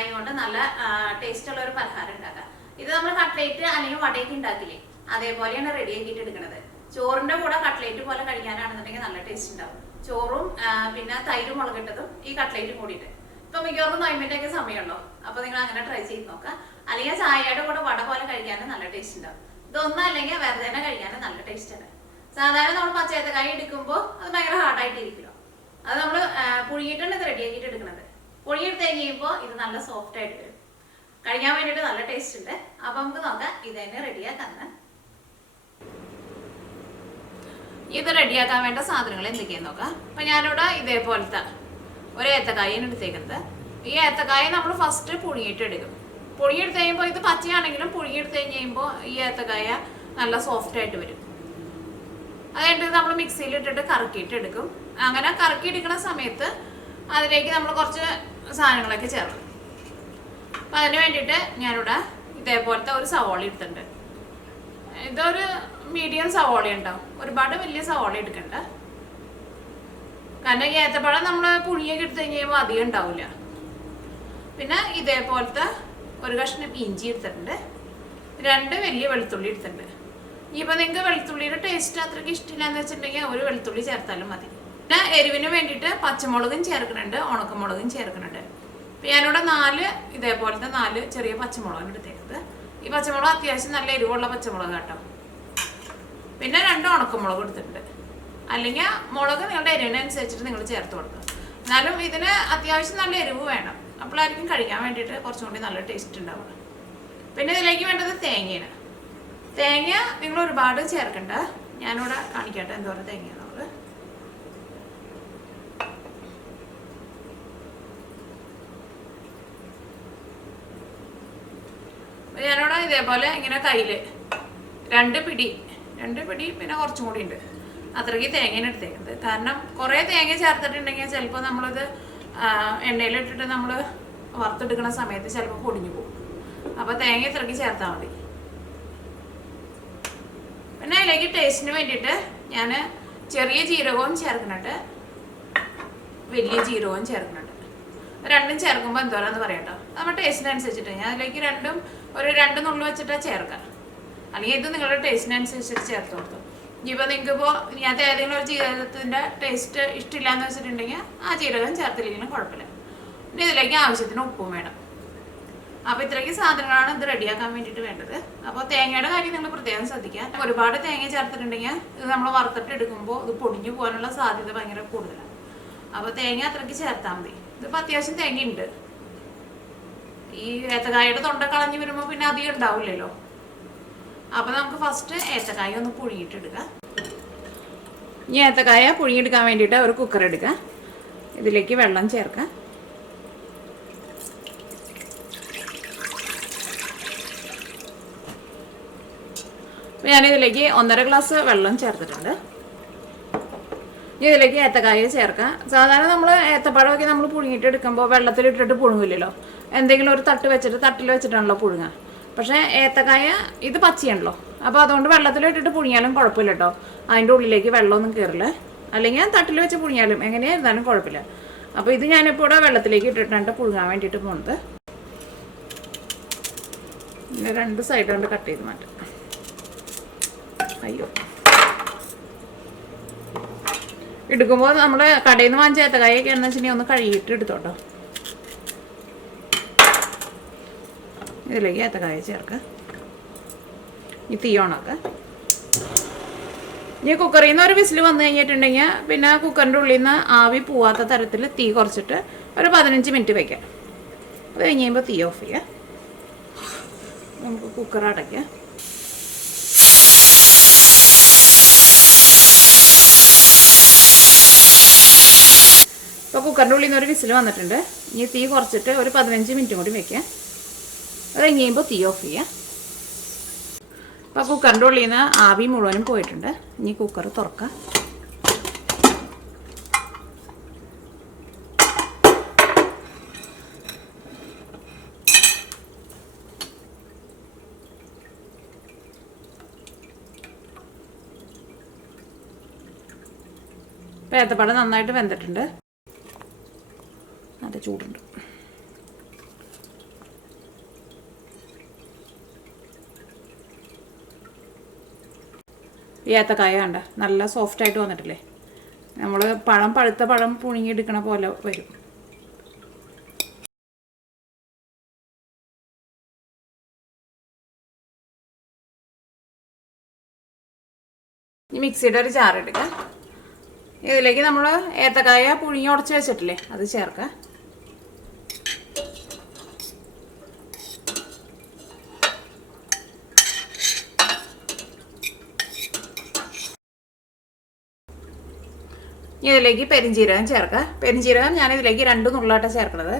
ഏത്തക്കായും കൊണ്ട് നല്ല ടേസ്റ്റ് ഉള്ള ഒരു പലഹാരം ഉണ്ടാക്കാം. ഇത് നമ്മൾ കട്ട്ലേറ്റ് അല്ലെങ്കിൽ വടയൊക്കെ ഉണ്ടാക്കില്ലേ, അതേപോലെയാണ് റെഡി ആക്കിയിട്ട് എടുക്കുന്നത്. ചോറിന്റെ കൂടെ കട്ട്ലേറ്റ് പോലെ കഴിക്കാനാണെന്നുണ്ടെങ്കിൽ നല്ല ടേസ്റ്റ് ഉണ്ടാവും. ചോറും പിന്നെ തൈരും മുളകിട്ടതും ഈ കട്ട്ലേറ്റും കൂടിയിട്ട്. ഇപ്പൊ മിക്കവാറും നൈമിന്റെ ഒക്കെ സമയമുള്ളൂ, അപ്പൊ നിങ്ങൾ അങ്ങനെ ട്രൈ ചെയ്ത് നോക്കാം. അല്ലെങ്കിൽ ചായയുടെ കൂടെ വട പോലെ കഴിക്കാനും നല്ല ടേസ്റ്റ് ഉണ്ടാവും. ഇതൊന്നും അല്ലെങ്കിൽ വെറുതെ തന്നെ കഴിക്കാനും നല്ല ടേസ്റ്റ് ആണ്. സാധാരണ നമ്മൾ പച്ച ഏത്തക്കായ എടുക്കുമ്പോൾ അത് ഭയങ്കര ഹാർഡായിട്ടിരിക്കുമല്ലോ, അത് നമ്മൾ പുഴുങ്ങിയിട്ടാണ് ഇത് റെഡി ആക്കിയിട്ട് എടുക്കുന്നത്. പുഴുങ്ങിയെടുത്ത് കഴിയുമ്പോൾ ഇത് നല്ല സോഫ്റ്റ് ആയിട്ട് വരും. കഴിക്കാൻ വേണ്ടിയിട്ട് നല്ല ടേസ്റ്റ് ഉണ്ട്. അപ്പൊ നമുക്ക് നോക്കാം ഇത് തന്നെ റെഡിയാക്കാൻ. ഇത് റെഡിയാക്കാൻ വേണ്ട സാധനങ്ങൾ എന്തൊക്കെയാന്ന് നോക്കാം. അപ്പൊ ഞാനിവിടെ ഇതേപോലത്തെ ഒരു ഏത്തക്കായാണ് എടുത്തേക്കുന്നത്. ഈ ഏത്തക്കായ നമ്മൾ ഫസ്റ്റ് പുഴുങ്ങിയിട്ട് എടുക്കും. പുഴുങ്ങിയെടുത്ത് കഴിയുമ്പോൾ ഇത് പച്ചയാണെങ്കിലും പുഴുങ്ങിയെടുത്ത് കഴിയുമ്പോൾ ഈ ഏത്തക്കായ നല്ല സോഫ്റ്റ് ആയിട്ട് വരും. അത് കഴിഞ്ഞിട്ട് നമ്മൾ മിക്സിയിൽ ഇട്ടിട്ട് കറക്കിയിട്ട് എടുക്കും. അങ്ങനെ കറക്കി എടുക്കുന്ന സമയത്ത് അതിലേക്ക് നമ്മൾ കുറച്ച് സാധനങ്ങളൊക്കെ ചേർക്കും. അപ്പം അതിന് വേണ്ടിയിട്ട് ഞാനിവിടെ ഇതേപോലത്തെ ഒരു സവോള എടുത്തിട്ടുണ്ട്. ഇതൊരു മീഡിയം സവോള ഉണ്ടാവും, ഒരുപാട് വലിയ സവോള എടുക്കണ്ട. കാരണം ഈ ഏത്തപ്പഴം നമ്മൾ പുഴുങ്ങിയൊക്കെ എടുത്ത് കഴിയുമ്പോൾ അധികം ഉണ്ടാവില്ല. പിന്നെ ഇതേപോലത്തെ ഒരു കഷ്ണം ഇഞ്ചി എടുത്തിട്ടുണ്ട്. 2 വലിയ വെളുത്തുള്ളി എടുത്തിട്ടുണ്ട്. ഇനിയിപ്പോൾ നിങ്ങൾക്ക് വെളുത്തുള്ളിയുടെ ടേസ്റ്റ് അത്രയ്ക്ക് ഇഷ്ടമില്ലാന്ന് വെച്ചിട്ടുണ്ടെങ്കിൽ ഒരു വെളുത്തുള്ളി ചേർത്താലും മതി. പിന്നെ എരിവിന് വേണ്ടിയിട്ട് പച്ചമുളകും ചേർക്കുന്നുണ്ട്, ഉണക്കമുളകും ചേർക്കുന്നുണ്ട്. അപ്പം ഞാനിവിടെ 4 ഇതേപോലത്തെ 4 ചെറിയ പച്ചമുളകാണ് എടുത്തേക്കുന്നത്. ഈ പച്ചമുളക് അത്യാവശ്യം നല്ല എരിവുള്ള പച്ചമുളക് കേട്ടോ. പിന്നെ 2 ഉണക്കമുളക് എടുത്തിട്ടുണ്ട്. അല്ലെങ്കിൽ മുളക് നിങ്ങളുടെ എരിവിനനുസരിച്ചിട്ട് നിങ്ങൾ ചേർത്ത് കൊടുക്കുക. എന്നാലും ഇതിന് അത്യാവശ്യം നല്ല എരിവ് വേണം, അപ്പോഴായിരിക്കും കഴിക്കാൻ വേണ്ടിയിട്ട് കുറച്ചും കൂടി നല്ല ടേസ്റ്റ് ഉണ്ടാവുക. പിന്നെ ഇതിലേക്ക് വേണ്ടത് തേങ്ങയാണ്. തേങ്ങ നിങ്ങൾ ഒരുപാട് ചേർക്കണ്ട, ഞാനിവിടെ കാണിക്കട്ടെ എന്തോരം തേങ്ങയാണുള്ളത്. ഞാനിവിടെ ഇതേപോലെ ഇങ്ങനെ കയ്യിൽ 2 പിടി പിന്നെ കുറച്ചും കൂടി ഉണ്ട്, അത്രയ്ക്ക് തേങ്ങയാണ് എടുത്തേക്കുന്നത്. കാരണം കുറേ തേങ്ങ ചേർത്തിട്ടുണ്ടെങ്കിൽ ചിലപ്പോൾ നമ്മളിത് എണ്ണയിലിട്ടിട്ട് നമ്മൾ വറുത്തെടുക്കുന്ന സമയത്ത് ചിലപ്പോൾ പൊടിഞ്ഞു പോകും. അപ്പോൾ തേങ്ങ ഇത്രയ്ക്ക് ചേർത്താൽ മതി. പിന്നെ അതിലേക്ക് ടേസ്റ്റിന് വേണ്ടിയിട്ട് ഞാൻ ചെറിയ ജീരകവും ചേർക്കുന്നുണ്ട്, വലിയ ജീരകവും ചേർക്കുന്നുണ്ട്. രണ്ടും ചേർക്കുമ്പോൾ എന്തോരാന്ന് പറയട്ടോ, നമ്മുടെ ടേസ്റ്റിനനുസരിച്ചിട്ട് ഞാൻ അതിലേക്ക് ഒരു 2 നുള്ളു വെച്ചിട്ടാണ് ചേർക്കാം. അല്ലെങ്കിൽ ഇത് നിങ്ങളുടെ ടേസ്റ്റിനനുസരിച്ചിട്ട് ചേർത്ത് കൊടുത്തു. ഇനിയിപ്പോൾ നിങ്ങൾക്കിപ്പോൾ ഇതിനകത്ത് ഏതെങ്കിലും ഒരു ജീരകത്തിൻ്റെ ടേസ്റ്റ് ഇഷ്ടമില്ലാന്ന് വെച്ചിട്ടുണ്ടെങ്കിൽ ആ ജീരകം ചേർത്തില്ലെങ്കിലും കുഴപ്പമില്ല. പിന്നെ ഇതിലേക്ക് ആവശ്യത്തിന് ഉപ്പും വേണം. അപ്പോൾ ഇത്രയ്ക്ക് സാധനങ്ങളാണ് ഇത് റെഡിയാക്കാൻ വേണ്ടിയിട്ട് വേണ്ടത്. അപ്പോൾ തേങ്ങയുടെ കാര്യം നിങ്ങൾ പ്രത്യേകം ശ്രദ്ധിക്കുക. ഒരുപാട് തേങ്ങ ചേർത്തിട്ടുണ്ടെങ്കിൽ ഇത് നമ്മൾ വറുത്തിട്ട് എടുക്കുമ്പോൾ ഇത് പൊടിഞ്ഞു പോകാനുള്ള സാധ്യത ഭയങ്കര കൂടുതലാണ്. അപ്പോൾ തേങ്ങ അത്രയ്ക്ക് ചേർത്താൽ മതി. ഇതിപ്പോൾ അത്യാവശ്യം തേങ്ങ ഉണ്ട്. ഈ ഏത്തക്കായയുടെ തൊണ്ട കളഞ്ഞ് വരുമ്പോൾ പിന്നെ അധികം ഉണ്ടാവില്ലല്ലോ. അപ്പോൾ നമുക്ക് ഫസ്റ്റ് ഏത്തക്കായ ഒന്ന് പുഴുങ്ങിയിട്ടെടുക്കുക. ഈ ഏത്തക്കായ പുഴുങ്ങിയെടുക്കാൻ വേണ്ടിയിട്ട് ഒരു കുക്കർ എടുക്കുക. ഇതിലേക്ക് വെള്ളം ചേർക്കുക. അപ്പോൾ ഞാനിതിലേക്ക് 1.5 ഗ്ലാസ് വെള്ളം ചേർത്തിട്ടുണ്ട്. ഇതിലേക്ക് ഏത്തക്കായ ചേർക്കാം. സാധാരണ നമ്മൾ ഏത്തപ്പഴമൊക്കെ നമ്മൾ പുഴുങ്ങിയിട്ട് എടുക്കുമ്പോൾ വെള്ളത്തിലിട്ടിട്ട് പുഴുങ്ങില്ലല്ലോ, എന്തെങ്കിലും ഒരു തട്ടിൽ വെച്ചിട്ടാണല്ലോ പുഴുങ്ങുക. പക്ഷേ ഏത്തക്കായ ഇത് പച്ചയാണല്ലോ, അപ്പോൾ അതുകൊണ്ട് വെള്ളത്തിലിട്ടിട്ട് പുഴുങ്ങിയാലും കുഴപ്പമില്ല കേട്ടോ. അതിൻ്റെ ഉള്ളിലേക്ക് വെള്ളമൊന്നും കയറില്ല. അല്ലെങ്കിൽ തട്ടിൽ വെച്ച് പുഴുങ്ങിയാലും എങ്ങനെയായിരുന്നാലും കുഴപ്പമില്ല. അപ്പോൾ ഇത് ഞാനിപ്പോൾ ഇവിടെ വെള്ളത്തിലേക്ക് ഇട്ടിട്ടാണ് പുഴുങ്ങാൻ വേണ്ടിയിട്ട് പോകുന്നത്. പിന്നെ 2 സൈഡ് കൊണ്ട് കട്ട് ചെയ്ത് മാറ്റാം. അയ്യോ, എടുക്കുമ്പോൾ നമ്മൾ കടയിൽ നിന്ന് വാങ്ങിച്ച ഏത്തക്കായൊക്കെ ആണെന്ന് വെച്ചിട്ടുണ്ടെങ്കിൽ ഒന്ന് കഴുകിയിട്ട് എടുത്തോട്ടോ. ഇതിലേക്ക് ഏത്തക്കായ ചേർക്കുക. ഈ തീ ഓണാക്കുക. ഇനി കുക്കറിൽ നിന്ന് ഒരു വിസിൽ വന്നു കഴിഞ്ഞിട്ടുണ്ടെങ്കിൽ പിന്നെ കുക്കറിൻ്റെ ഉള്ളിൽ നിന്ന് ആവി പോവാത്ത തരത്തിൽ തീ കുറച്ചിട്ട് ഒരു 15 മിനിറ്റ് വയ്ക്കാം. അത് കഴിഞ്ഞ് കഴിയുമ്പോൾ തീ ഓഫ് ചെയ്യുക. നമുക്ക് കുക്കർ അടയ്ക്കുക. ഇപ്പോൾ കുക്കറിൻ്റെ ഉള്ളിൽ നിന്ന് ഒരു വിസിൽ വന്നിട്ടുണ്ട്. ഇനി തീ കുറച്ചിട്ട് ഒരു 15 മിനിറ്റും കൂടി വയ്ക്കുക. അത് കഴിഞ്ഞ് കഴിയുമ്പോൾ തീ ഓഫ് ചെയ്യുക. അപ്പോൾ കുക്കറിൻ്റെ ഉള്ളിൽ നിന്ന് ആവി മുഴുവനും പോയിട്ടുണ്ട്. ഇനി കുക്കർ തുറക്കുക. ഇപ്പോൾ ഏത്തപ്പഴം നന്നായിട്ട് വെന്തിട്ടുണ്ട്, നല്ല ചൂടുണ്ട്. ഏത്തക്കായ കണ്ട നല്ല സോഫ്റ്റായിട്ട് വന്നിട്ടില്ലേ? നമ്മൾ പഴുത്ത പഴം പുഴുങ്ങിയെടുക്കണ പോലെ വരും. ഈ മിക്സിയുടെ ഒരു ജാർ എടുക്കുക. ഇതിലേക്ക് നമ്മൾ ഏത്തക്കായ പുഴുങ്ങി ഉടച്ച് വെച്ചിട്ടില്ലേ അത് ചേർക്കുക. ഇതിലേക്ക് പെരിഞ്ചീരകം ചേർക്കുക. പെരിഞ്ചീരകം ഞാനിതിലേക്ക് 2 നുള്ളാട്ടാണ് ചേർക്കുന്നത്.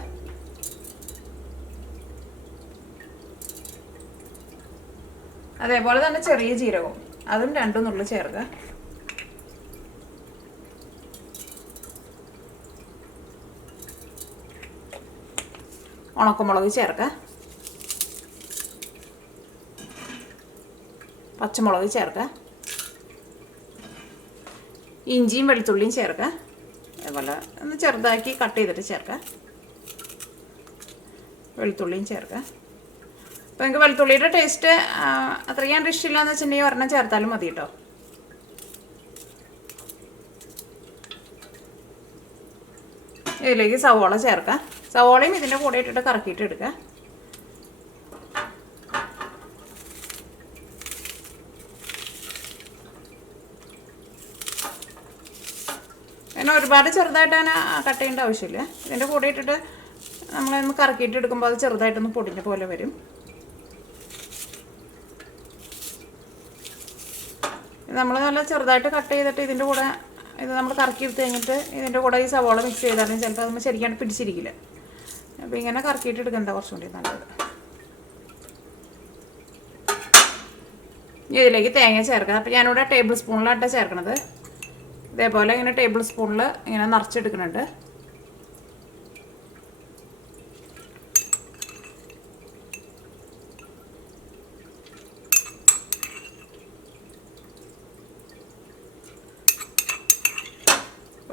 അതേപോലെ തന്നെ ചെറിയ ജീരകവും അതും 2 നുള്ളു ചേർക്കുക. ഉണക്കമുളക് ചേർക്കുക. പച്ചമുളക് ചേർക്കുക. ഇഞ്ചിയും വെളുത്തുള്ളിയും ചേർക്കുക. അതേപോലെ ഒന്ന് ചെറുതാക്കി കട്ട് ചെയ്തിട്ട് ചേർക്കുക. വെളുത്തുള്ളിയും ചേർക്കുക. അപ്പോൾ നിങ്ങൾക്ക് വെളുത്തുള്ളിയുടെ ടേസ്റ്റ് അത്രയും ഇഷ്ടമില്ല എന്ന് വെച്ചിട്ടുണ്ടെങ്കിൽ ഒരെണ്ണം ചേർത്താലും മതി കേട്ടോ. ഇതിലേക്ക് സവോള ചേർക്കുക. സവോളയും ഇതിൻ്റെ കൂടെ ഇട്ടിട്ട് കറക്കിയിട്ട് എടുക്കുക. പിന്നെ ഒരുപാട് ചെറുതായിട്ട് തന്നെ കട്ട് ചെയ്യേണ്ട ആവശ്യമില്ല. ഇതിൻ്റെ കൂടെ ഇട്ടിട്ട് നമ്മളൊന്ന് കറക്കിയിട്ട് എടുക്കുമ്പോൾ അത് ചെറുതായിട്ടൊന്ന് പൊടിഞ്ഞ പോലെ വരും. നമ്മൾ നല്ല ചെറുതായിട്ട് കട്ട് ചെയ്തിട്ട് ഇതിൻ്റെ കൂടെ ഇത് നമ്മൾ കറക്കി എടുത്ത് കഴിഞ്ഞിട്ട് ഇതിൻ്റെ കൂടെ ഈ സവോള മിക്സ് ചെയ്താലും ചിലപ്പോൾ അത് ശരിക്കും പിടിച്ചിരിക്കില്ല. അപ്പോൾ ഇങ്ങനെ കറക്കിയിട്ട് എടുക്കേണ്ട കുറച്ചും കൂടി നല്ലത്. ഇതിലേക്ക് തേങ്ങ ചേർക്കുക. അപ്പോൾ ഞാനിവിടെ ടേബിൾ സ്പൂണിലായിട്ടാണ് ചേർക്കണത്. ഇതേപോലെ ഇങ്ങനെ ടേബിൾ സ്പൂണിൽ ഇങ്ങനെ നിറച്ചെടുക്കുന്നുണ്ട്.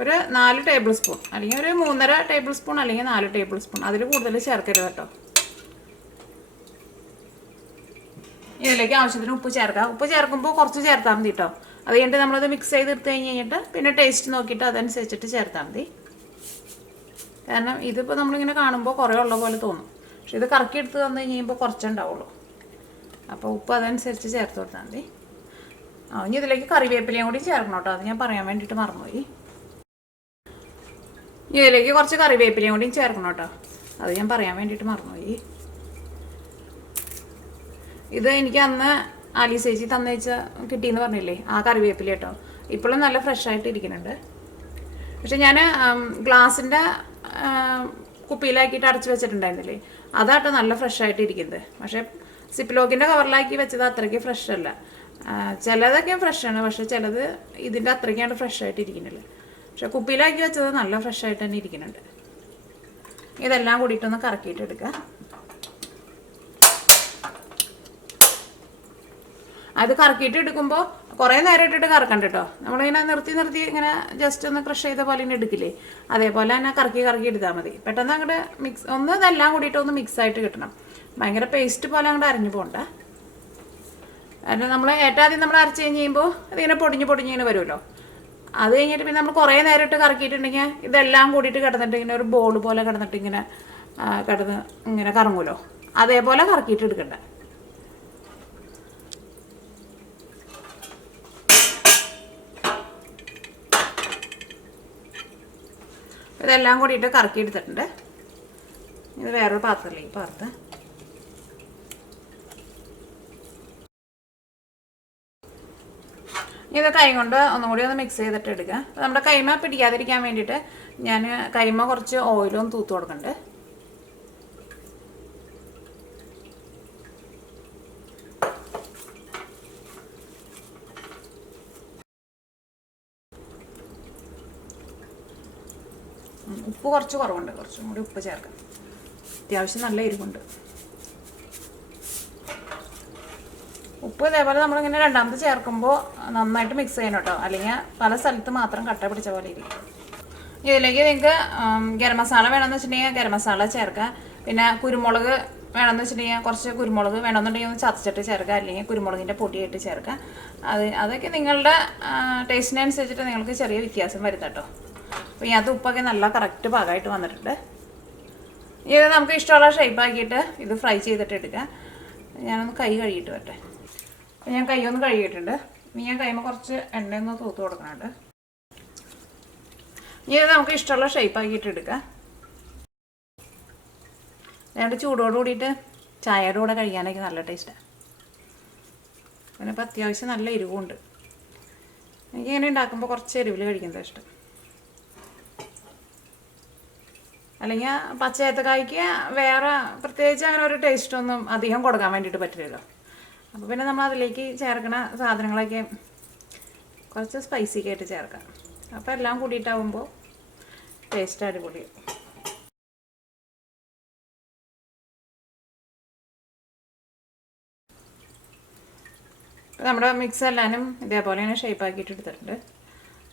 ഒരു 4 ടേബിൾ സ്പൂൺ അല്ലെങ്കിൽ ഒരു 3.5 ടേബിൾ സ്പൂൺ അല്ലെങ്കിൽ 4 ടേബിൾ സ്പൂൺ, അതിൽ കൂടുതൽ ചേർക്കരുത് കേട്ടോ. ഇതിലേക്ക് ആവശ്യത്തിന് ഉപ്പ് ചേർക്കുക. ഉപ്പ് ചേർക്കുമ്പോൾ കുറച്ച് ചേർത്താൽ മതി കേട്ടോ. അത് കഴിഞ്ഞിട്ട് നമ്മളത് മിക്സ് ചെയ്ത് എടുത്ത് കഴിഞ്ഞിട്ട് പിന്നെ ടേസ്റ്റ് നോക്കിയിട്ട് അതനുസരിച്ചിട്ട് ചേർത്താൽ മതി. കാരണം ഇതിപ്പോൾ നമ്മളിങ്ങനെ കാണുമ്പോൾ കുറേ ഉള്ള പോലെ തോന്നും, പക്ഷെ ഇത് കറക്കി എടുത്ത് വന്നു കഴിയുമ്പോൾ കുറച്ചുണ്ടാവുള്ളൂ. അപ്പോൾ ഉപ്പ് അതനുസരിച്ച് ചേർത്ത് കൊടുത്താൽ മതി. ഇനി ഇതിലേക്ക് കറിവേപ്പിലയും കൂടി ചേർക്കണം കേട്ടോ. അത് ഞാൻ പറയാൻ വേണ്ടിയിട്ട് മറന്നുപോയി. ഇതിലേക്ക് കുറച്ച് കറിവേപ്പിലയും കൂടി ചേർക്കണം കേട്ടോ. അത് ഞാൻ പറയാൻ വേണ്ടിയിട്ട് മറന്നുപോയി. ഇത് എനിക്ക് അന്ന് ആലി ചേച്ചി തന്നേച്ച കിട്ടിയെന്ന് പറഞ്ഞില്ലേ, ആ കറിവേപ്പില കേട്ടോ. ഇപ്പോഴും നല്ല ഫ്രഷായിട്ട് ഇരിക്കുന്നുണ്ട്. പക്ഷെ ഞാൻ ഗ്ലാസിൻ്റെ കുപ്പിയിലാക്കിയിട്ട് അടച്ച് വെച്ചിട്ടുണ്ടായിരുന്നില്ലേ, അതാട്ടോ നല്ല ഫ്രഷായിട്ട് ഇരിക്കുന്നത്. പക്ഷേ സിപ്ലോക്കിൻ്റെ കവറിലാക്കി വെച്ചത് അത്രയ്ക്ക് ഫ്രഷ് അല്ല. ചിലതൊക്കെ ഫ്രഷാണ്, പക്ഷെ ചിലത് ഇതിൻ്റെ അത്രയ്ക്കായിട്ട് ഫ്രഷായിട്ട് ഇരിക്കുന്നില്ല. പക്ഷെ കുപ്പിയിലാക്കി വെച്ചത് നല്ല ഫ്രഷായിട്ട് തന്നെ ഇരിക്കുന്നുണ്ട്. ഇതെല്ലാം കൂടിയിട്ടൊന്ന് കറക്കിയിട്ട് എടുക്കുക. അത് കറക്കിയിട്ട് എടുക്കുമ്പോൾ കുറേ നേരം ഇട്ടിട്ട് കറക്കണ്ട കേട്ടോ. നമ്മളിങ്ങനെ നിർത്തി ഇങ്ങനെ ജസ്റ്റ് ഒന്ന് ക്രഷ് ചെയ്ത പോലെ തന്നെ എടുക്കില്ലേ, അതേപോലെ തന്നെ കറക്കി എടുത്താൽ മതി. പെട്ടെന്ന് അങ്ങോട്ട് ഇതെല്ലാം കൂടിയിട്ട് ഒന്ന് മിക്സായിട്ട് കിട്ടണം. ഭയങ്കര പേസ്റ്റ് പോലെ അങ്ങോട്ട് അരഞ്ഞു പോകണ്ട. കാരണം നമ്മൾ ആദ്യം നമ്മൾ അരച്ച് കഴിയുമ്പോൾ അതിങ്ങനെ പൊടിഞ്ഞിങ്ങനെ വരുമല്ലോ. അത് കഴിഞ്ഞിട്ട് പിന്നെ നമ്മൾ കുറേ നേരം ഇട്ട് കറക്കിയിട്ടുണ്ടെങ്കിൽ ഇതെല്ലാം കൂടിയിട്ട് കിടന്നിട്ട് ഇങ്ങനെ ഒരു ബോൾ പോലെ കിടന്നിട്ട് ഇങ്ങനെ ഇങ്ങനെ കറങ്ങുമല്ലോ, അതേപോലെ കറക്കിയിട്ട് എടുക്കണ്ട. ഇതെല്ലാം കൂടിയിട്ട് കറക്കി എടുത്തിട്ടുണ്ട്. ഇത് വേറൊരു പാത്രത്തിലേക്ക് പാർത്ത് ഇത് കൈ കൊണ്ട് ഒന്നും കൂടി ഒന്ന് മിക്സ് ചെയ്തിട്ട് എടുക്കുക. അപ്പോൾ നമ്മുടെ കൈമ പിടിക്കാതിരിക്കാൻ വേണ്ടിയിട്ട് ഞാൻ കൈമ കുറച്ച് ഓയിലും തൂത്ത് കൊടുക്കുന്നുണ്ട്. ഉപ്പ് കുറച്ച് കുറവുണ്ട്, കുറച്ചും കൂടി ഉപ്പ് ചേർക്കാം. അത്യാവശ്യം നല്ല എരിവുണ്ട്. ഉപ്പ് ഇതേപോലെ നമ്മളിങ്ങനെ രണ്ടാമത് ചേർക്കുമ്പോൾ നന്നായിട്ട് മിക്സ് ചെയ്യണം കേട്ടോ, അല്ലെങ്കിൽ പല സ്ഥലത്ത് മാത്രം കട്ട പിടിച്ച പോലെ ഇരിക്കും. ഇതിലേക്ക് നിങ്ങൾക്ക് ഗരം മസാല വേണമെന്ന് വെച്ചിട്ടുണ്ടെങ്കിൽ ഗരം മസാല ചേർക്കാം. പിന്നെ കുരുമുളക് വേണമെന്ന് വെച്ചിട്ടുണ്ടെങ്കിൽ കുറച്ച് കുരുമുളക് വേണമെന്നുണ്ടെങ്കിൽ ഒന്ന് ചതച്ചിട്ട് ചേർക്കുക, അല്ലെങ്കിൽ കുരുമുളകിൻ്റെ പൊടിയായിട്ട് ചേർക്കുക. അതൊക്കെ നിങ്ങളുടെ ടേസ്റ്റിനനുസരിച്ചിട്ട് നിങ്ങൾക്ക് ചെറിയ വ്യത്യാസം വരുന്ന കേട്ടോ. അപ്പോൾ ഇതിനകത്ത് ഉപ്പൊക്കെ നല്ല കറക്റ്റ് പാകമായിട്ട് വന്നിട്ടുണ്ട്. ഇത് നമുക്ക് ഇഷ്ടമുള്ള ഷേപ്പാക്കിയിട്ട് ഇത് ഫ്രൈ ചെയ്തിട്ട് എടുക്കുക. ഞാനൊന്ന് കൈ കഴുകിയിട്ട് വരട്ടെ. അപ്പോൾ ഞാൻ കൈ ഒന്ന് കഴുകിയിട്ടുണ്ട്. ഇനി ഞാൻ കൈമ കുറച്ച് എണ്ണയൊന്ന് തൂത്ത് കൊടുക്കണുണ്ട്. ഇനി ഇത് നമുക്ക് ഇഷ്ടമുള്ള ഷേപ്പാക്കിയിട്ട് എടുക്കുക. എന്നിട്ട് ചൂടോട് കൂടിയിട്ട് ചായയുടെ കൂടെ കഴിക്കാനൊക്കെ നല്ല ടേസ്റ്റാണ്. പിന്നെ ഇപ്പോൾ അത്യാവശ്യം നല്ല എരിവുണ്ട്. എനിക്കിങ്ങനെ ഉണ്ടാക്കുമ്പോൾ കുറച്ച് എരിവിൽ കഴിക്കുന്നത് ഇഷ്ടം. അല്ലെങ്കിൽ പച്ചയേത്തക്കായ്ക്ക് വേറെ പ്രത്യേകിച്ച് അങ്ങനെ ഒരു ടേസ്റ്റൊന്നും അധികം കൊടുക്കാൻ വേണ്ടിയിട്ട് പറ്റില്ലല്ലോ. അപ്പോൾ പിന്നെ നമ്മൾ അതിലേക്ക് ചേർക്കുന്ന സാധനങ്ങളൊക്കെ കുറച്ച് സ്പൈസിയൊക്കെ ആയിട്ട് ചേർക്കാം. അപ്പോൾ എല്ലാം കൂടിയിട്ടാവുമ്പോൾ ടേസ്റ്റ് അടിപൊളിയാവും. നമ്മുടെ മിക്സ് എല്ലാനും ഇതേപോലെ തന്നെ ഷേപ്പാക്കിയിട്ട് എടുത്തിട്ടുണ്ട്.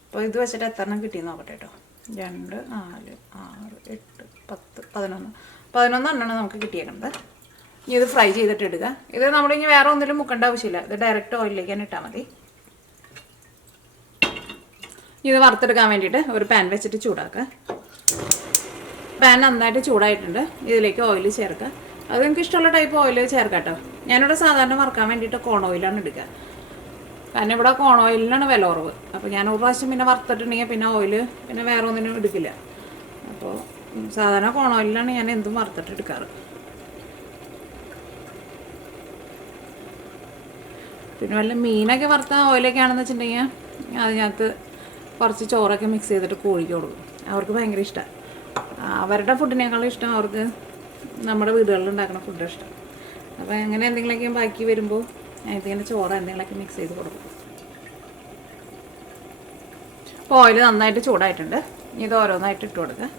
അപ്പോൾ ഇത് വെച്ചിട്ട് എത്ര എണ്ണം കിട്ടിയെന്ന് നോക്കട്ടെ കേട്ടോ. 2, 4, 6, 8, 10, 11 എണ്ണമാണ് നമുക്ക് കിട്ടിയേക്കുന്നത്. ഇനി ഇത് ഫ്രൈ ചെയ്തിട്ട് ഇടുക. ഇത് നമ്മളിനി വേറെ ഒന്നിലും മുക്കേണ്ട ആവശ്യമില്ല. ഇത് ഡയറക്റ്റ് ഓയിലിലേക്ക് തന്നെ ഇട്ടാൽ മതി. ഇത് വറുത്തെടുക്കാൻ വേണ്ടിയിട്ട് ഒരു പാൻ വെച്ചിട്ട് ചൂടാക്കുക. പാൻ നന്നായിട്ട് ചൂടായിട്ടുണ്ട്. ഇതിലേക്ക് ഓയിൽ ചേർക്കുക. അത് നിങ്ങൾക്ക് ഇഷ്ടമുള്ള ടൈപ്പ് ഓയിൽ ചേർക്കാം കേട്ടോ. ഞാനിവിടെ സാധാരണ വറുക്കാൻ വേണ്ടിയിട്ട് കോൺ ഓയിലാണ് എടുക്കുക. കാരണം ഇവിടെ കോൺ ഓയിലിനാണ് വില കുറവ്. അപ്പോൾ ഞാൻ ഒരു പ്രാവശ്യം പിന്നെ വറുത്തിട്ടുണ്ടെങ്കിൽ പിന്നെ ഓയിൽ പിന്നെ വേറെ ഒന്നിനും എടുക്കില്ല. അപ്പോൾ സാധാരണ കോൺ ഓയിലിലാണ് ഞാൻ എന്തും വറുത്തിട്ട് എടുക്കാറ്. പിന്നെ വല്ല മീനൊക്കെ വറുത്ത ഓയിലൊക്കെ ആണെന്ന് വെച്ചിട്ടുണ്ടെങ്കിൽ അതിനകത്ത് കുറച്ച് ചോറൊക്കെ മിക്സ് ചെയ്തിട്ട് കോഴിക്ക് കൊടുക്കും. അവർക്ക് ഭയങ്കര ഇഷ്ടമാണ്. അവരുടെ ഫുഡിനേക്കാളും ഇഷ്ടം അവർക്ക് നമ്മുടെ വീടുകളിൽ ഉണ്ടാക്കുന്ന ഫുഡ് ഇഷ്ടം. അപ്പോൾ അങ്ങനെ എന്തെങ്കിലുമൊക്കെ ബാക്കി വരുമ്പോൾ ഇതിങ്ങനെ ചോറ് എന്തെങ്കിലുമൊക്കെ മിക്സ് ചെയ്ത് കൊടുക്കും. അപ്പോൾ ഓയിൽ നന്നായിട്ട് ചൂടായിട്ടുണ്ട്. ഇത് ഓരോന്നായിട്ട് ഇട്ട് കൊടുക്കുക.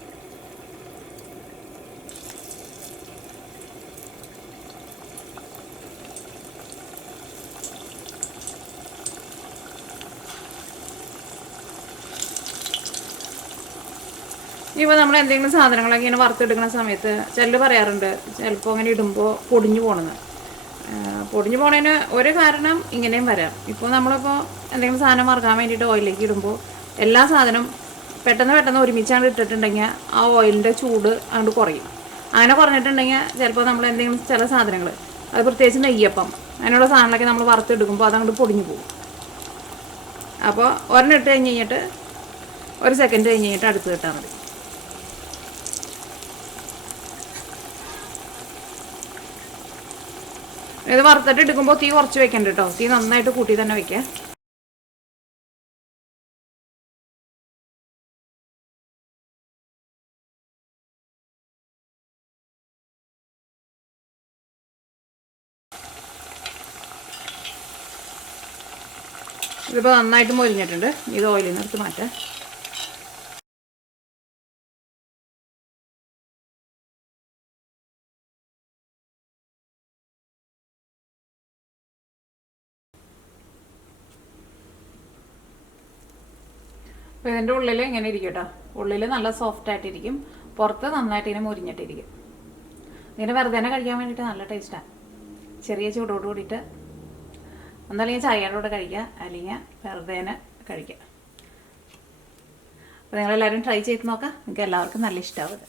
ഇപ്പോൾ നമ്മൾ എന്തെങ്കിലും സാധനങ്ങളൊക്കെ ഇങ്ങനെ വറുത്തെടുക്കുന്ന സമയത്ത് ചിലർ പറയാറുണ്ട് ചിലപ്പോൾ അങ്ങനെ ഇടുമ്പോൾ പൊടിഞ്ഞു പോകണമെന്ന്. പൊടിഞ്ഞു പോണതിന് ഒരു കാരണം ഇങ്ങനെയും വരാം. ഇപ്പോൾ നമ്മളിപ്പോൾ എന്തെങ്കിലും സാധനം വറുക്കാൻ വേണ്ടിയിട്ട് ഓയിലേക്ക് ഇടുമ്പോൾ എല്ലാ സാധനം പെട്ടെന്ന് ഒരുമിച്ചാണ് ഇട്ടിട്ടുണ്ടെങ്കിൽ ആ ഓയിലിൻ്റെ ചൂട് അങ്ങോട്ട് കുറയും. അങ്ങനെ കുറഞ്ഞിട്ടുണ്ടെങ്കിൽ ചിലപ്പോൾ നമ്മൾ എന്തെങ്കിലും ചില സാധനങ്ങൾ അത് പ്രത്യേകിച്ച് നെയ്യപ്പം അങ്ങനെയുള്ള സാധനങ്ങളൊക്കെ നമ്മൾ വറുത്തെടുക്കുമ്പോൾ അതങ്ങോട്ട് പൊടിഞ്ഞു പോകും. അപ്പോൾ ഒരെണ്ണം ഇട്ട് കഴിഞ്ഞിട്ട് ഒരു സെക്കൻഡ് കഴിഞ്ഞിട്ട് അടുത്ത് കിട്ടാൽ മതി. ഇത് വറുത്തിട്ട് എടുക്കുമ്പോൾ തീ കുറച്ച് വെക്കണ്ട കേട്ടോ. തീ നന്നായിട്ട് കൂട്ടി തന്നെ വെക്കുക. ഇതിപ്പോൾ നന്നായിട്ട് മൊരിഞ്ഞിട്ടുണ്ട്. ഇത് ഓയിലിൽ നിന്ന് എടുത്ത് മാറ്റാം. അപ്പോൾ ഇതിൻ്റെ ഉള്ളിൽ ഇങ്ങനെ ഇരിക്കും കേട്ടോ. ഉള്ളിൽ നല്ല സോഫ്റ്റ് ആയിട്ടിരിക്കും, പുറത്ത് നന്നായിട്ട് ഇങ്ങനെ മുരിഞ്ഞിട്ടിരിക്കും. ഇങ്ങനെ വെറുതെ തന്നെ കഴിക്കാൻ വേണ്ടിയിട്ട് നല്ല ടേസ്റ്റാണ്. ചെറിയ ചൂടോട് കൂടിയിട്ട് ഒന്നല്ലെങ്കിൽ ചായയുടെ കൂടെ കഴിക്കുക, അല്ലെങ്കിൽ വെറുതെ തന്നെ കഴിക്കുക. അപ്പോൾ നിങ്ങളെല്ലാവരും ട്രൈ ചെയ്ത് നോക്കാം. നിങ്ങൾക്ക് എല്ലാവർക്കും നല്ല ഇഷ്ടമാവും.